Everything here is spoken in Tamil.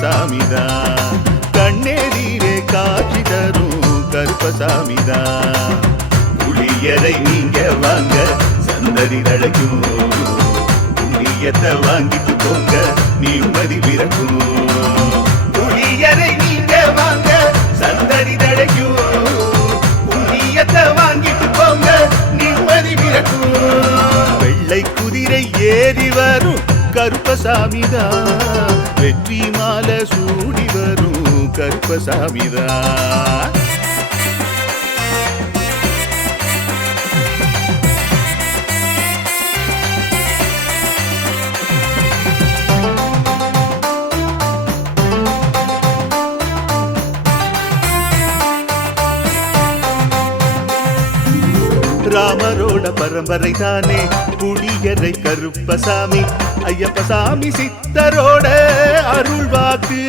கருப்பசாமிதான். கண்ணெதிரே காட்சி தரும் கருப்பசாமிதான். புளியரை நீங்க வாங்க சந்ததி தழைக்கும், புண்ணியத்தை வாங்கிட்டு போங்க நிம்மதி பிறக்கும். புளியரை நீங்க வாங்க சந்ததி தழைக்கும், புண்ணியத்தை வாங்கிட்டு போங்க நிம்மதி பிறக்கும். வெள்ளை குதிரை ஏறி வரும் கருப்பசாமிதான், வெற்றி மாலை சூடி வரும் கருப்பசாமிதான். ராமரோட பரம்பரை தானே புளியரை கருப்பசாமி. ஐயப்பசாமி சித்தரோட அருள் வாக்கு